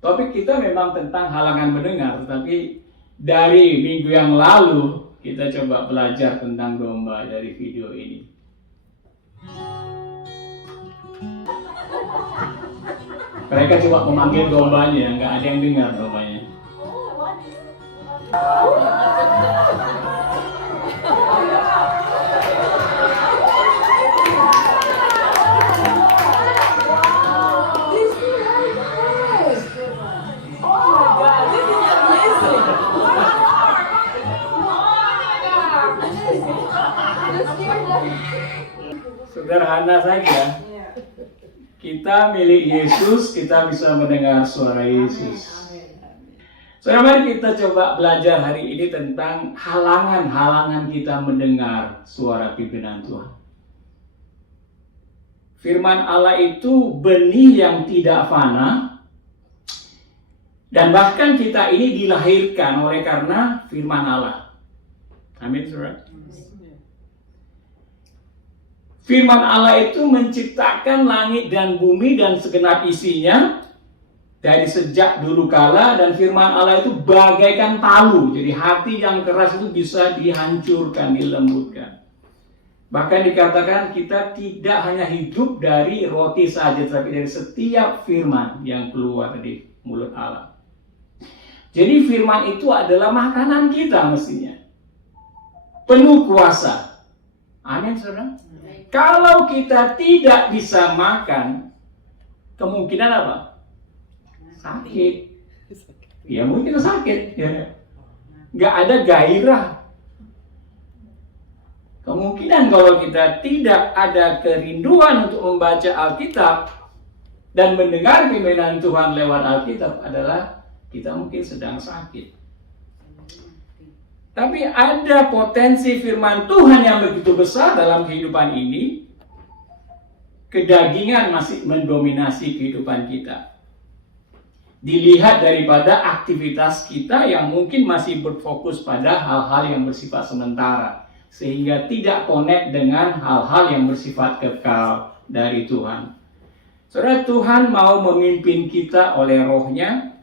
Topik kita memang tentang halangan mendengar, tetapi dari minggu yang lalu kita coba belajar tentang domba dari video ini. Mereka coba memanggil dombanya, nggak ada yang dengar dombanya. Sederhana saja. Kita milik Yesus, kita bisa mendengar suara Yesus. Saudara, mari kita coba belajar hari ini tentang halangan-halangan kita mendengar suara pimpinan Tuhan. Firman Allah itu benih yang tidak fana, dan bahkan kita ini dilahirkan oleh karena firman Allah. Amin, saudara. Firman Allah itu menciptakan langit dan bumi dan segenap isinya dari sejak dulu kala, dan firman Allah itu bagaikan palu. Jadi hati yang keras itu bisa dihancurkan, dilembutkan. Bahkan dikatakan kita tidak hanya hidup dari roti saja, tapi dari setiap firman yang keluar dari mulut Allah. Jadi firman itu adalah makanan kita mestinya. Penuh kuasa. Amin, saudara. Kalau kita tidak bisa makan, kemungkinan apa? Sakit. Ya mungkin sakit. Ya. Nggak ada gairah. Kemungkinan kalau kita tidak ada kerinduan untuk membaca Alkitab dan mendengar pimpinan Tuhan lewat Alkitab adalah kita mungkin sedang sakit. Tapi ada potensi firman Tuhan yang begitu besar dalam kehidupan ini. Kedagingan masih mendominasi kehidupan kita. Dilihat daripada aktivitas kita yang mungkin masih berfokus pada hal-hal yang bersifat sementara, sehingga tidak connect dengan hal-hal yang bersifat kekal dari Tuhan. Saudara, Tuhan mau memimpin kita oleh Roh-Nya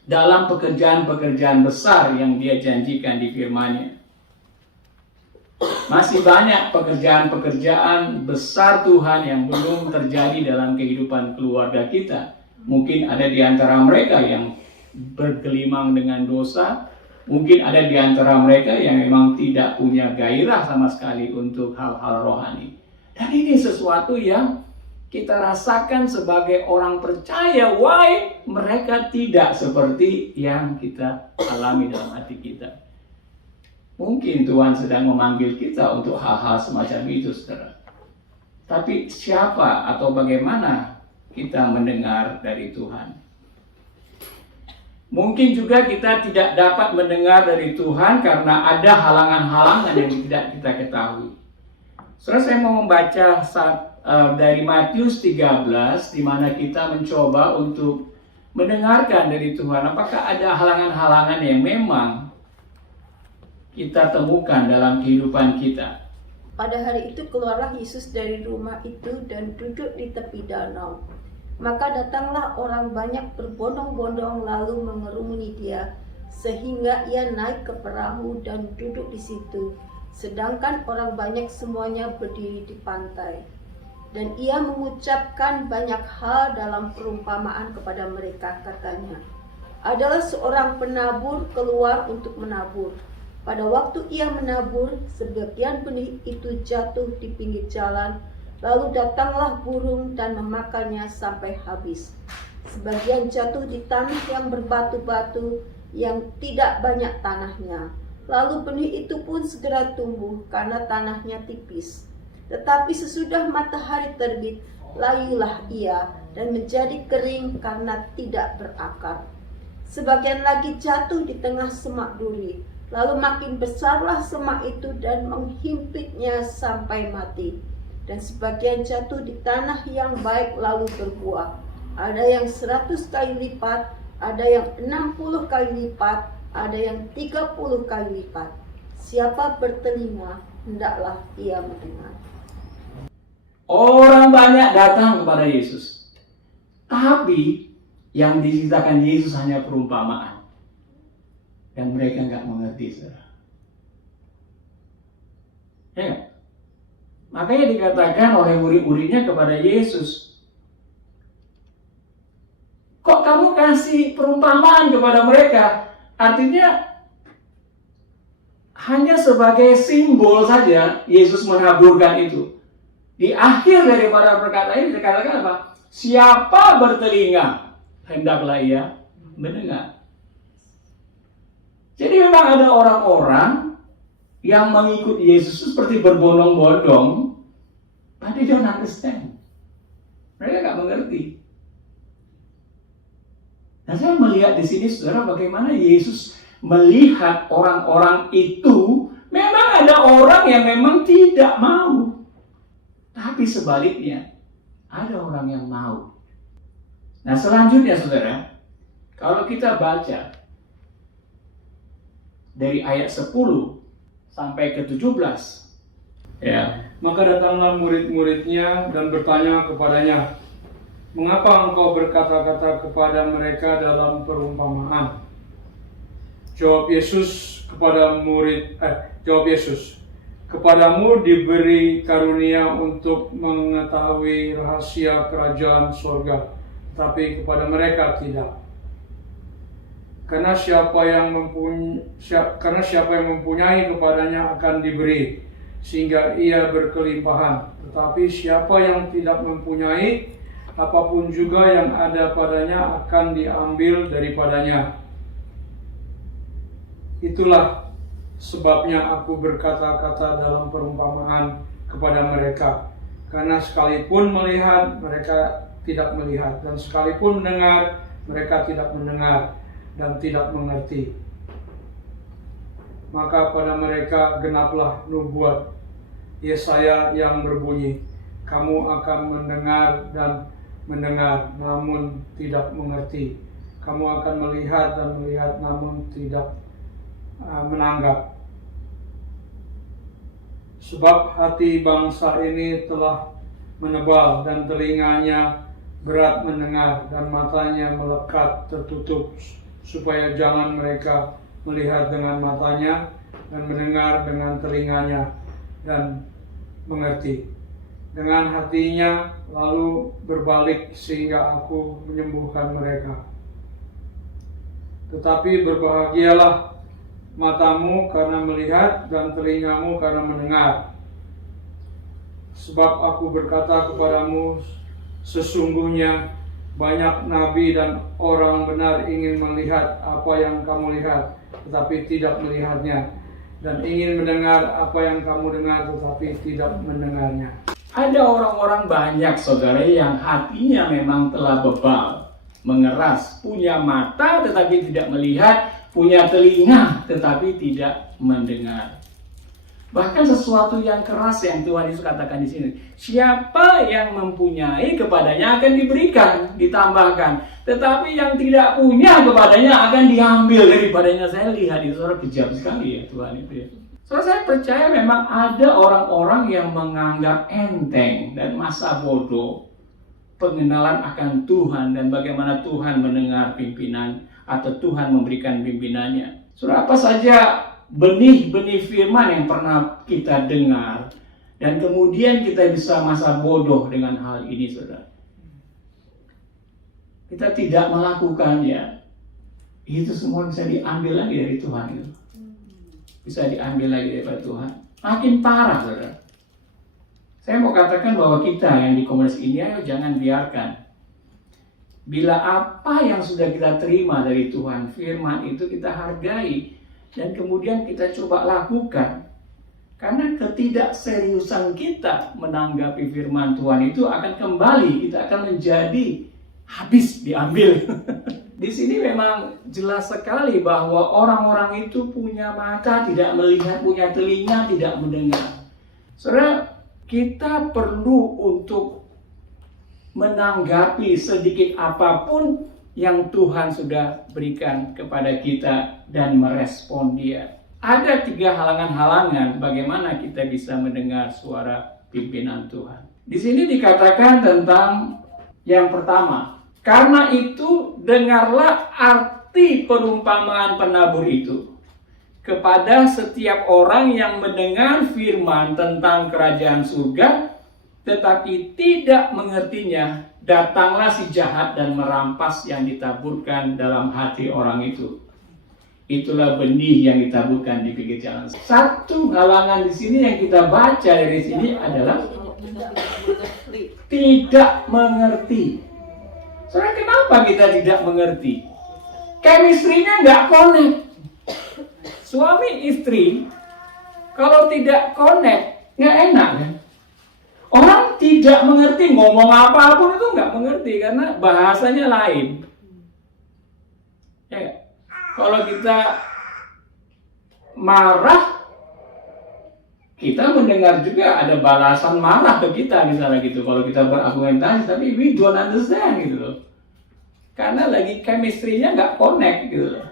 dalam pekerjaan-pekerjaan besar yang Dia janjikan di firman-Nya. Masih banyak pekerjaan-pekerjaan besar Tuhan yang belum terjadi dalam kehidupan keluarga kita. Mungkin ada di antara mereka yang bergelimang dengan dosa. Mungkin ada di antara mereka yang memang tidak punya gairah sama sekali untuk hal-hal rohani. Dan ini sesuatu yang kita rasakan sebagai orang percaya, why mereka tidak seperti yang kita alami dalam hati kita. Mungkin Tuhan sedang memanggil kita untuk hal-hal semacam itu, saudara. Tapi siapa atau bagaimana kita mendengar dari Tuhan? Mungkin juga kita tidak dapat mendengar dari Tuhan karena ada halangan-halangan yang tidak kita ketahui. Saudara, saya mau membaca dari Matius 13, di mana kita mencoba untuk mendengarkan dari Tuhan. Apakah ada halangan-halangan yang memang kita temukan dalam kehidupan kita? Pada hari itu keluarlah Yesus dari rumah itu dan duduk di tepi danau. Maka datanglah orang banyak berbondong-bondong lalu mengerumuni Dia, sehingga Ia naik ke perahu dan duduk di situ, sedangkan orang banyak semuanya berdiri di pantai. Dan Ia mengucapkan banyak hal dalam perumpamaan kepada mereka, katanya, adalah seorang penabur keluar untuk menabur. Pada waktu ia menabur, sebagian benih itu jatuh di pinggir jalan, lalu datanglah burung dan memakannya sampai habis. Sebagian jatuh di tanah yang berbatu-batu, yang tidak banyak tanahnya. Lalu benih itu pun segera tumbuh karena tanahnya tipis. Tetapi sesudah matahari terbit, layulah ia dan menjadi kering karena tidak berakar. Sebagian lagi jatuh di tengah semak duri, lalu makin besarlah semak itu dan menghimpitnya sampai mati. Dan sebagian jatuh di tanah yang baik lalu berbuah. Ada yang 100 kali lipat, ada yang 60 kali lipat, ada yang 30 kali lipat. Siapa bertelinga, hendaklah ia mendengar. Orang banyak datang kepada Yesus. Tapi Yang diceritakan Yesus hanya perumpamaan. Dan mereka nggak mengerti, saudara. Ya. Makanya dikatakan oleh murid-muridnya kepada Yesus, kok kamu kasih perumpamaan kepada mereka? Artinya hanya sebagai simbol saja Yesus menaburkan itu. Di akhir daripada perkataan ini dikatakan apa? Siapa bertelinga, hendaklah ia mendengar. Jadi memang ada orang-orang yang mengikut Yesus seperti berbondong-bondong, but they don't understand. Mereka nggak mengerti. Dan saya melihat di sini, saudara, bagaimana Yesus melihat orang-orang itu. Memang ada orang yang memang tidak mau, tapi sebaliknya ada orang yang mau. Nah, selanjutnya, saudara, kalau kita baca dari ayat 10 sampai ke 17, ya, Maka datanglah murid-muridnya dan bertanya kepadanya, "Mengapa engkau berkata-kata kepada mereka dalam perumpamaan?" Jawab Yesus, "Kepadamu diberi karunia untuk mengetahui rahasia kerajaan surga, tetapi kepada mereka tidak. Karena siapa yang mempunyai kepadanya akan diberi, sehingga ia berkelimpahan. Tetapi siapa yang tidak mempunyai, apapun juga yang ada padanya akan diambil daripadanya. Itulah sebabnya aku berkata-kata dalam perumpamaan kepada mereka. Karena sekalipun melihat, mereka tidak melihat, dan sekalipun mendengar, mereka tidak mendengar dan tidak mengerti. Maka pada mereka genaplah nubuat Yesaya yang berbunyi, kamu akan mendengar dan mendengar, namun tidak mengerti. Kamu akan melihat dan melihat, namun tidak menanggap. Sebab hati bangsa ini telah menebal dan telinganya berat mendengar dan matanya melekat tertutup, supaya jangan mereka melihat dengan matanya dan mendengar dengan telinganya dan mengerti dengan hatinya, lalu berbalik sehingga aku menyembuhkan mereka. Tetapi berbahagialah matamu karena melihat dan telingamu karena mendengar. Sebab aku berkata kepadamu, sesungguhnya banyak nabi dan orang benar ingin melihat apa yang kamu lihat, tetapi tidak melihatnya, dan ingin mendengar apa yang kamu dengar, tetapi tidak mendengarnya. Ada orang-orang banyak, saudara, yang hatinya memang telah bebal, mengeras, punya mata tetapi tidak melihat, punya telinga tetapi tidak mendengar. Bahkan sesuatu yang keras yang Tuhan Yesus katakan di sini, siapa yang mempunyai kepadanya akan diberikan, ditambahkan, tetapi yang tidak punya kepadanya akan diambil daripadanya. Saya lihat itu, saudara, kejam sekali ya Tuhan itu ya. So, saya percaya memang ada orang-orang yang menganggap enteng dan masa bodoh pengenalan akan Tuhan dan bagaimana Tuhan mendengar pimpinan atau Tuhan memberikan pimpinannya. Saudara, apa saja benih-benih firman yang pernah kita dengar dan kemudian kita bisa masa bodoh dengan hal ini, saudara. Kita tidak melakukannya, itu semua bisa diambil lagi dari Tuhan itu. Bisa diambil lagi daripada Tuhan. Makin parah, saudara. Saya mau katakan bahwa kita yang di komunitas ini, ayo jangan biarkan. Bila apa yang sudah kita terima dari Tuhan, firman itu kita hargai dan kemudian kita coba lakukan. Karena ketidakseriusan kita menanggapi firman Tuhan itu akan kembali, kita akan menjadi habis diambil. Di sini memang jelas sekali bahwa orang-orang itu punya mata tidak melihat, punya telinga tidak mendengar. Saudara, kita perlu untuk menanggapi sedikit apapun yang Tuhan sudah berikan kepada kita dan merespon dia. Ada 3 halangan-halangan bagaimana kita bisa mendengar suara pimpinan Tuhan. Di sini dikatakan tentang yang pertama, Karena itu, dengarlah arti perumpamaan penabur itu. Kepada setiap orang yang mendengar firman tentang kerajaan surga, tetapi tidak mengertinya, datanglah si jahat dan merampas yang ditaburkan dalam hati orang itu. Itulah benih yang ditaburkan di pinggir jalan. Satu halangan di sini yang kita baca dari sini adalah tidak mengerti. Soalnya kenapa kita tidak mengerti? Chemistry-nya nggak connect. Suami istri kalau tidak connect nggak enak kan? Orang tidak mengerti, ngomong apapun itu nggak mengerti karena bahasanya lain. Ya, kalau kita marah, kita mendengar juga ada balasan marah ke kita misalnya gitu. Kalau kita berargumentasi, tapi we don't understand gitu loh. Karena lagi chemistry-nya nggak connect gitu loh.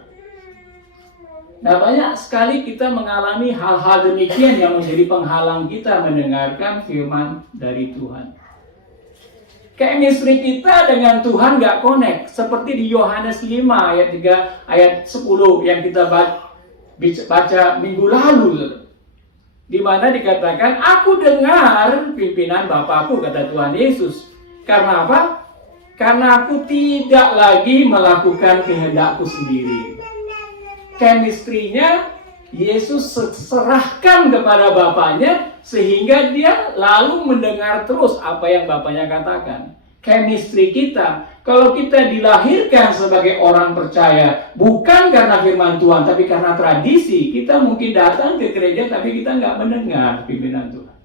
Nah, banyak sekali kita mengalami hal-hal demikian yang menjadi penghalang kita mendengarkan firman dari Tuhan. Chemistry kita dengan Tuhan nggak connect. Seperti di Yohanes 5 ayat 3 ayat 10 yang kita baca minggu lalu. Di mana dikatakan, aku dengar pimpinan Bapakku, kata Tuhan Yesus. Karena apa? Karena aku tidak lagi melakukan kehendakku sendiri. Chemistry-nya Yesus serahkan kepada Bapaknya sehingga dia lalu mendengar terus apa yang Bapaknya katakan. Chemistry kita, kalau kita dilahirkan sebagai orang percaya bukan karena firman Tuhan tapi karena tradisi, kita mungkin datang ke gereja tapi kita nggak mendengar pimpinan Tuhan.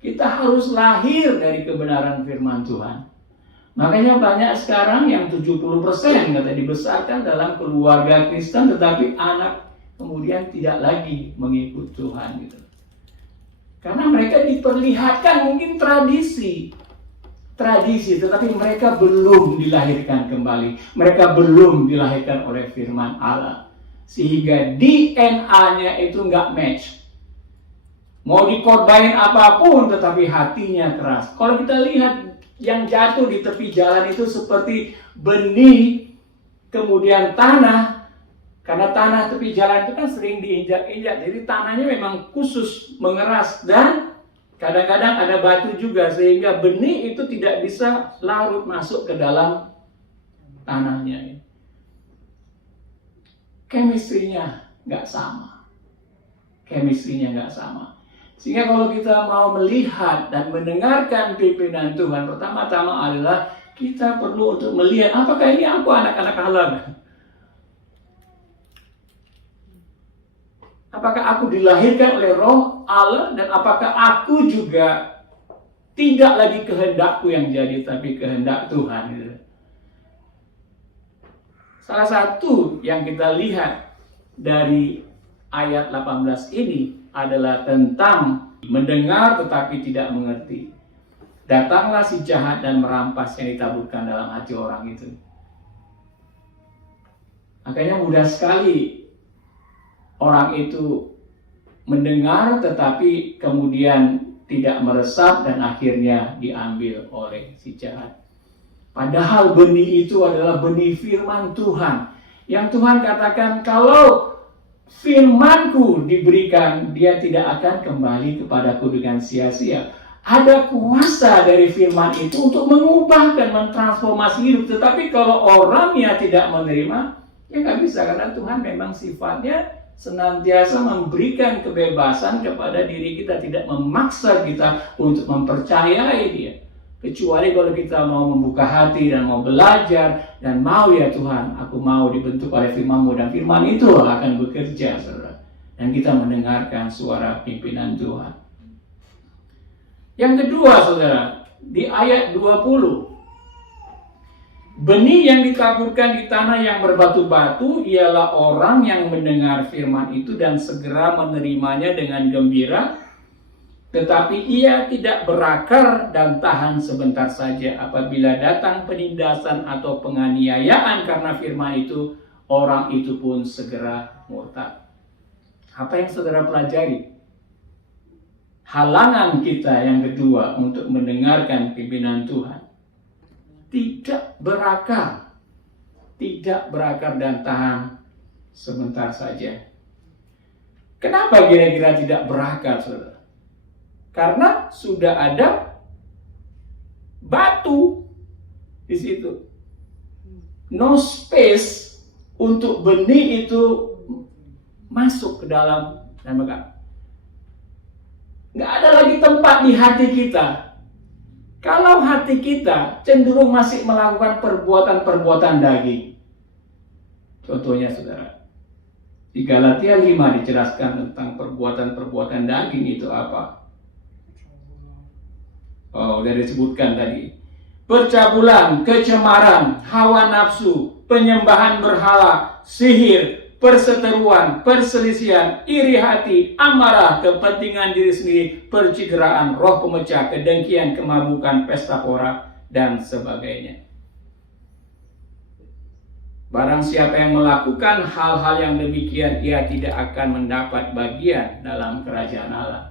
Kita harus lahir dari kebenaran firman Tuhan. Makanya banyak sekarang yang 70% kata dibesarkan dalam keluarga Kristen, tetapi anak kemudian tidak lagi mengikut Tuhan gitu. Karena mereka diperlihatkan mungkin tradisi, tetapi mereka belum dilahirkan kembali. Mereka belum dilahirkan oleh firman Allah. Sehingga DNA-nya itu nggak match. Mau dikorbanin apapun, tetapi hatinya keras. Kalau kita lihat yang jatuh di tepi jalan itu seperti benih, kemudian tanah. Karena tanah tepi jalan itu kan sering diinjak-injak, jadi tanahnya memang khusus mengeras dan kadang-kadang ada batu juga sehingga benih itu tidak bisa larut masuk ke dalam tanahnya. Chemistry-nya nggak sama. Sehingga kalau kita mau melihat dan mendengarkan pimpinan Tuhan, pertama-tama adalah kita perlu untuk melihat apakah ini aku anak-anak Allah. Apakah aku dilahirkan oleh Roh Allah dan apakah aku juga tidak lagi kehendakku yang jadi tapi kehendak Tuhan. Salah satu yang kita lihat dari ayat 18 ini adalah tentang mendengar tetapi tidak mengerti. Datanglah si jahat dan merampas yang ditaburkan dalam hati orang itu. Makanya mudah sekali orang itu mendengar tetapi kemudian tidak meresap dan akhirnya diambil oleh si jahat. Padahal benih itu adalah benih firman Tuhan. Yang Tuhan katakan, kalau firman-Ku diberikan, dia tidak akan kembali kepadaku dengan sia-sia. Ada kuasa dari firman itu untuk mengubah dan mentransformasi hidup. Tetapi kalau orangnya tidak menerima, ya nggak bisa. Karena Tuhan memang sifatnya senantiasa memberikan kebebasan kepada diri kita. Tidak memaksa kita untuk mempercayai dia. Kecuali kalau kita mau membuka hati dan mau belajar dan mau, ya Tuhan, aku mau dibentuk oleh firman-Mu, dan firman itu akan bekerja, saudara. Dan kita mendengarkan suara pimpinan Tuhan. Yang kedua, saudara, di ayat 20. Benih yang ditaburkan di tanah yang berbatu-batu ialah orang yang mendengar firman itu dan segera menerimanya dengan gembira. Tetapi ia tidak berakar dan tahan sebentar saja. Apabila datang penindasan atau penganiayaan karena firman itu, orang itu pun segera murtad. Apa yang saudara pelajari? Halangan kita yang kedua untuk mendengarkan pimpinan Tuhan tidak berakar. Tidak berakar dan tahan sebentar saja. Kenapa kira-kira tidak berakar, saudara? Karena sudah ada batu di situ. No space untuk benih itu masuk ke dalam dan mekar. Nggak ada lagi tempat di hati kita. Kalau hati kita cenderung masih melakukan perbuatan-perbuatan daging. Contohnya saudara, di Galatia 5 dijelaskan tentang perbuatan-perbuatan daging itu apa? Oh, udah disebutkan tadi. Percabulan, kecemaran, hawa nafsu, penyembahan berhala, sihir, perseteruan, perselisihan, iri hati, amarah, kepentingan diri sendiri, percideraan, roh pemecah, kedengkian, kemabukan, pesta pora, dan sebagainya. Barang siapa yang melakukan hal-hal yang demikian, ia tidak akan mendapat bagian dalam kerajaan Allah.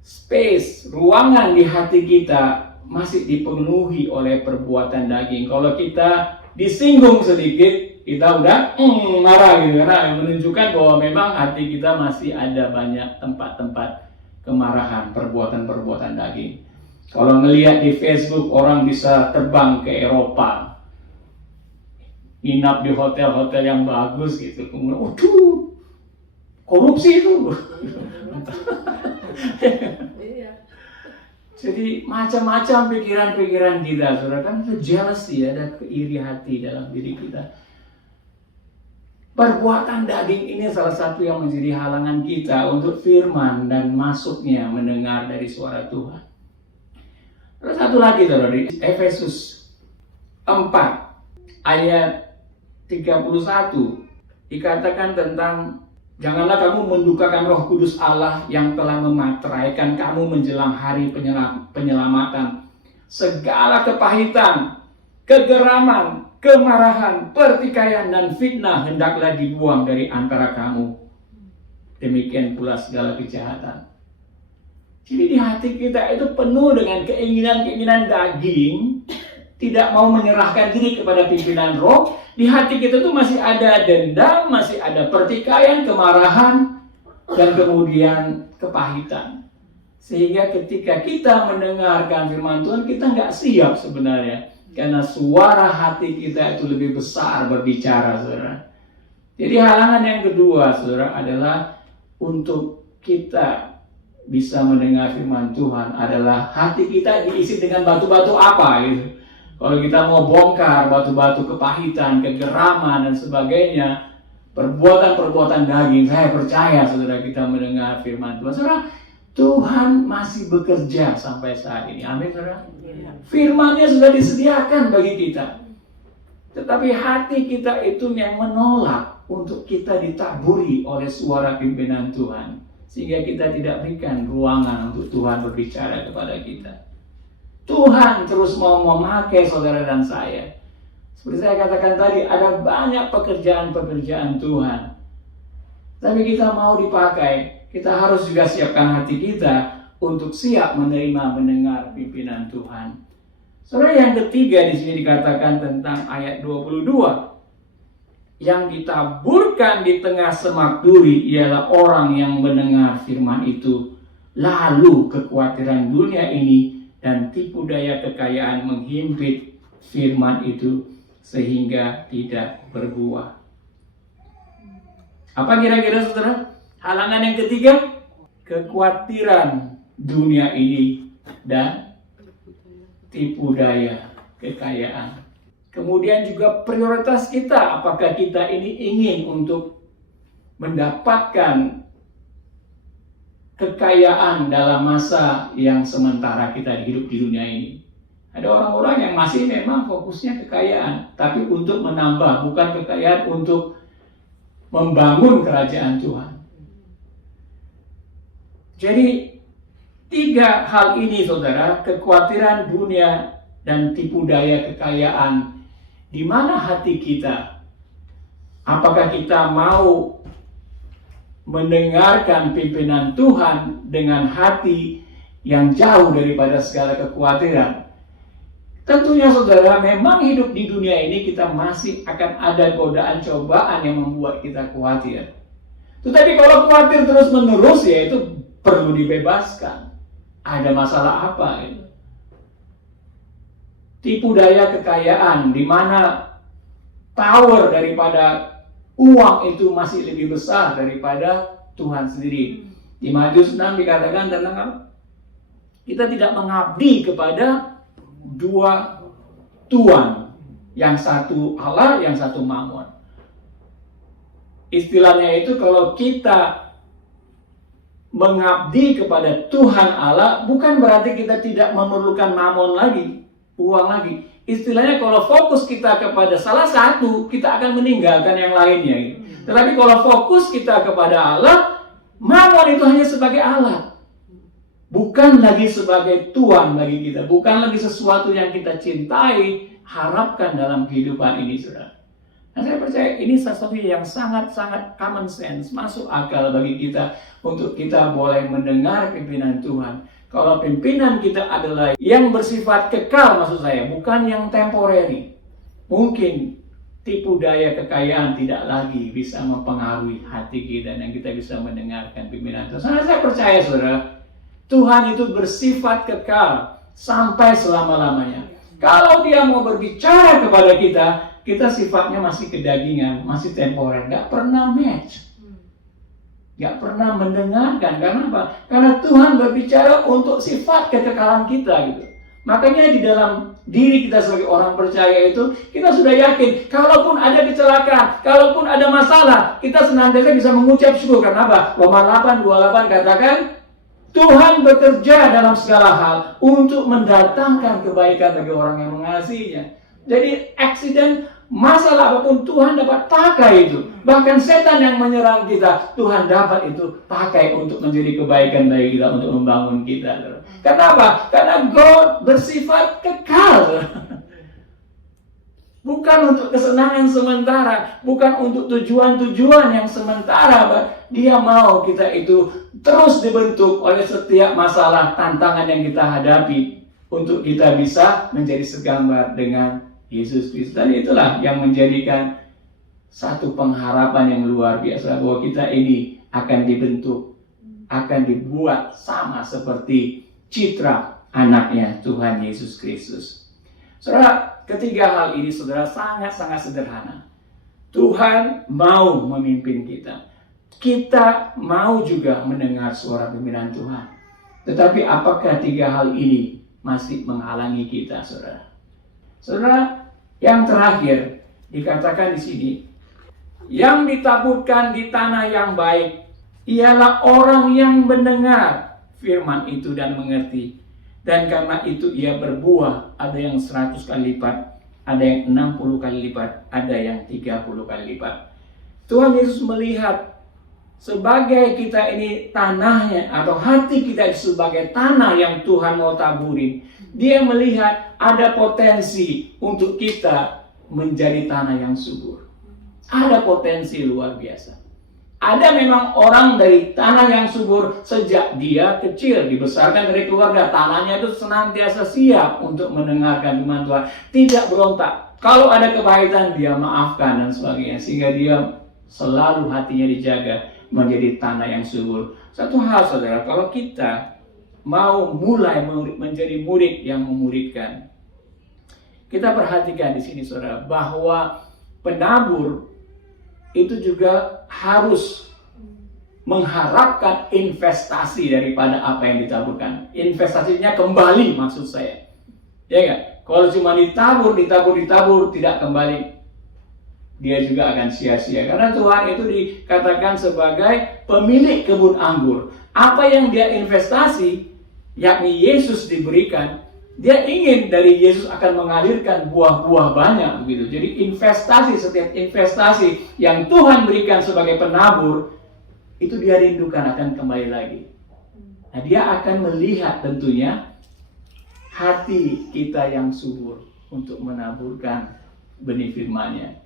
Space, ruangan di hati kita masih dipenuhi oleh perbuatan daging. Kalau kita disinggung sedikit, kita udah marah gitu, karena menunjukkan bahwa memang hati kita masih ada banyak tempat-tempat kemarahan, perbuatan-perbuatan daging. Kalau ngelihat di Facebook orang bisa terbang ke Eropa, nginap di hotel-hotel yang bagus gitu, kemudian, waduh, korupsi itu. Jadi macam-macam pikiran-pikiran kita, saudara, kan itu jealousy, ada keiri hati dalam diri kita. Perbuatan daging ini salah satu yang menjadi halangan kita untuk firman dan masuknya mendengar dari suara Tuhan. Terus satu lagi, saudara, di Efesus 4 ayat 31 dikatakan tentang janganlah kamu mendukakan Roh Kudus Allah yang telah memateraikan kamu menjelang hari penyelamatan. Segala kepahitan, kegeraman, kemarahan, pertikaian, dan fitnah hendaklah dibuang dari antara kamu. Demikian pula segala kejahatan. Jadi di hati kita itu penuh dengan keinginan-keinginan daging, tidak mau menyerahkan diri kepada pimpinan roh. Di hati kita tuh masih ada dendam, masih ada pertikaian, kemarahan, dan kemudian kepahitan. Sehingga ketika kita mendengarkan firman Tuhan, kita nggak siap sebenarnya. Karena suara hati kita itu lebih besar berbicara, saudara. Jadi halangan yang kedua, saudara, adalah untuk kita bisa mendengar firman Tuhan adalah hati kita diisi dengan batu-batu apa gitu. Kalau kita mau bongkar batu-batu kepahitan, kegeraman, dan sebagainya, perbuatan-perbuatan daging, saya percaya saudara kita mendengar firman Tuhan. Saudara, Tuhan masih bekerja sampai saat ini. Amin, saudara. Firman-Nya sudah disediakan bagi kita. Tetapi hati kita itu yang menolak untuk kita ditaburi oleh suara pimpinan Tuhan. Sehingga kita tidak berikan ruangan untuk Tuhan berbicara kepada kita. Tuhan terus mau memakai saudara dan saya. Seperti saya katakan tadi, ada banyak pekerjaan-pekerjaan Tuhan. Tapi kita mau dipakai, kita harus juga siapkan hati kita untuk siap menerima mendengar pimpinan Tuhan. Saudara, yang ketiga di sini dikatakan tentang ayat 22. Yang ditaburkan di tengah semak duri ialah orang yang mendengar firman itu. Lalu kekhawatiran dunia ini dan tipu daya kekayaan menghimpit firman itu sehingga tidak berbuah. Apa kira-kira saudara? Halangan yang ketiga, kekhawatiran dunia ini dan tipu daya kekayaan. Kemudian juga prioritas kita, apakah kita ini ingin untuk mendapatkan kekayaan dalam masa yang sementara kita hidup di dunia ini. Ada orang-orang yang masih memang fokusnya kekayaan, tapi untuk menambah, bukan kekayaan untuk membangun kerajaan Tuhan. Jadi 3 hal ini saudara, kekhawatiran dunia dan tipu daya kekayaan, di mana hati kita? Apakah kita mau mendengarkan pimpinan Tuhan dengan hati yang jauh daripada segala kekhawatiran? Tentunya saudara, memang hidup di dunia ini kita masih akan ada godaan cobaan yang membuat kita khawatir. Tetapi kalau khawatir terus menerus, ya itu perlu dibebaskan. Ada masalah apa itu? Tipu daya kekayaan, di mana power daripada uang itu masih lebih besar daripada Tuhan sendiri. Di Matius 6 dikatakan tentang kita tidak mengabdi kepada dua tuan, yang satu Allah, yang satu Mammon. Istilahnya itu kalau kita mengabdi kepada Tuhan Allah, bukan berarti kita tidak memerlukan Mammon lagi, uang lagi. Istilahnya kalau fokus kita kepada salah satu, kita akan meninggalkan yang lainnya. Tetapi kalau fokus kita kepada Allah, Mammon itu hanya sebagai alat. Bukan lagi sebagai tuan bagi kita, bukan lagi sesuatu yang kita cintai, harapkan dalam kehidupan ini, saudara. Nah, saya percaya ini sesuatu yang sangat-sangat common sense, masuk akal bagi kita untuk kita boleh mendengar pimpinan Tuhan. Kalau pimpinan kita adalah yang bersifat kekal, maksud saya, bukan yang temporary. Mungkin tipu daya kekayaan tidak lagi bisa mempengaruhi hati kita dan kita bisa mendengarkan pimpinan Tuhan. Saya percaya, saudara, Tuhan itu bersifat kekal sampai selama-lamanya. Kalau dia mau berbicara kepada kita, kita sifatnya masih kedagingan, masih temporer, nggak pernah match, nggak pernah mendengarkan. Karena apa? Karena Tuhan berbicara untuk sifat kekekalan kita gitu. Makanya di dalam diri kita sebagai orang percaya itu, kita sudah yakin, kalaupun ada kecelakaan, kalaupun ada masalah, kita senantiasa bisa mengucap syukur. Karena apa? Roma 8:28 katakan, Tuhan bekerja dalam segala hal untuk mendatangkan kebaikan bagi orang yang mengasihinya. Jadi accident, masalah apapun Tuhan dapat pakai itu. Bahkan setan yang menyerang kita, Tuhan dapat itu pakai untuk menjadi kebaikan bagi kita, untuk membangun kita. Kenapa? Karena God bersifat kekal. Bukan untuk kesenangan sementara, bukan untuk tujuan-tujuan yang sementara. Dia mau kita itu terus dibentuk oleh setiap masalah, tantangan yang kita hadapi, untuk kita bisa menjadi segambar dengan Yesus Kristus. Dan itulah yang menjadikan satu pengharapan yang luar biasa, bahwa kita ini akan dibentuk, akan dibuat sama seperti citra anaknya Tuhan Yesus Kristus. Saudara, ketiga hal ini, saudara, sangat-sangat sederhana. Tuhan mau memimpin kita. Kita mau juga mendengar suara pimpinan Tuhan. Tetapi apakah tiga hal ini masih menghalangi kita, saudara? Saudara, yang terakhir dikatakan di sini, yang ditaburkan di tanah yang baik ialah orang yang mendengar firman itu dan mengerti. Dan karena itu ia berbuah, ada yang 100 kali lipat, ada yang 60 kali lipat, ada yang 30 kali lipat. Tuhan Yesus melihat sebagai kita ini tanahnya, atau hati kita sebagai tanah yang Tuhan mau taburin. Dia melihat ada potensi untuk kita menjadi tanah yang subur. Ada potensi luar biasa. Ada memang orang dari tanah yang subur sejak dia kecil, dibesarkan dari keluarga. Tanahnya itu senantiasa siap untuk mendengarkan firman Tuhan. Tidak berontak. Kalau ada kebaikan, dia maafkan dan sebagainya. Sehingga dia selalu hatinya dijaga menjadi tanah yang subur. Satu hal, saudara, kalau kita mau mulai menjadi murid yang memuridkan, kita perhatikan di sini, saudara, bahwa penabur itu juga harus mengharapkan investasi daripada apa yang ditaburkan. Investasinya kembali, maksud saya. Ya enggak? Kalau cuma ditabur, tidak kembali, dia juga akan sia-sia. Karena Tuhan itu dikatakan sebagai pemilik kebun anggur. Apa yang dia investasi, yakni Yesus diberikan, dia ingin dari Yesus akan mengalirkan buah-buah banyak begitu. Jadi setiap investasi yang Tuhan berikan sebagai penabur, itu dia rindukan akan kembali lagi. Nah, dia akan melihat tentunya hati kita yang subur untuk menaburkan benih firman-Nya.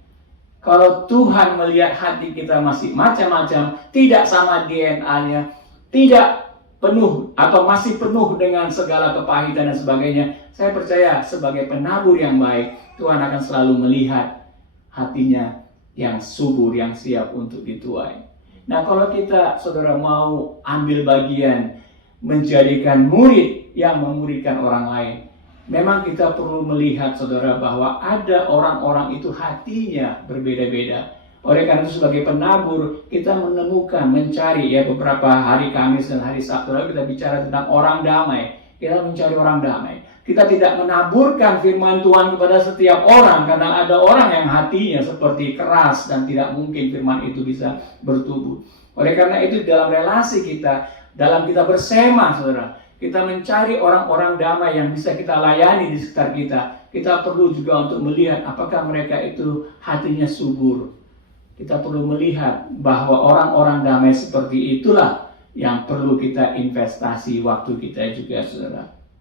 Kalau Tuhan melihat hati kita masih macam-macam, tidak sama DNA-nya, tidak penuh atau masih penuh dengan segala kepahitan dan sebagainya, saya percaya sebagai penabur yang baik, Tuhan akan selalu melihat hatinya yang subur, yang siap untuk dituai. Nah, kalau kita, saudara, mau ambil bagian menjadikan murid yang memuridkan orang lain, memang kita perlu melihat, saudara, bahwa ada orang-orang itu hatinya berbeda-beda. Oleh karena itu sebagai penabur kita menemukan, mencari ya, beberapa hari Kamis dan hari Sabtu lalu kita bicara tentang orang damai. Kita mencari orang damai. Kita tidak menaburkan firman Tuhan kepada setiap orang karena ada orang yang hatinya seperti keras dan tidak mungkin firman itu bisa bertumbuh. Oleh karena itu dalam relasi kita, dalam kita bersema, saudara, kita mencari orang-orang damai yang bisa kita layani di sekitar kita. Kita perlu juga untuk melihat apakah mereka itu hatinya subur. Kita perlu melihat bahwa orang-orang damai seperti itulah yang perlu kita investasi waktu kita juga, saudara.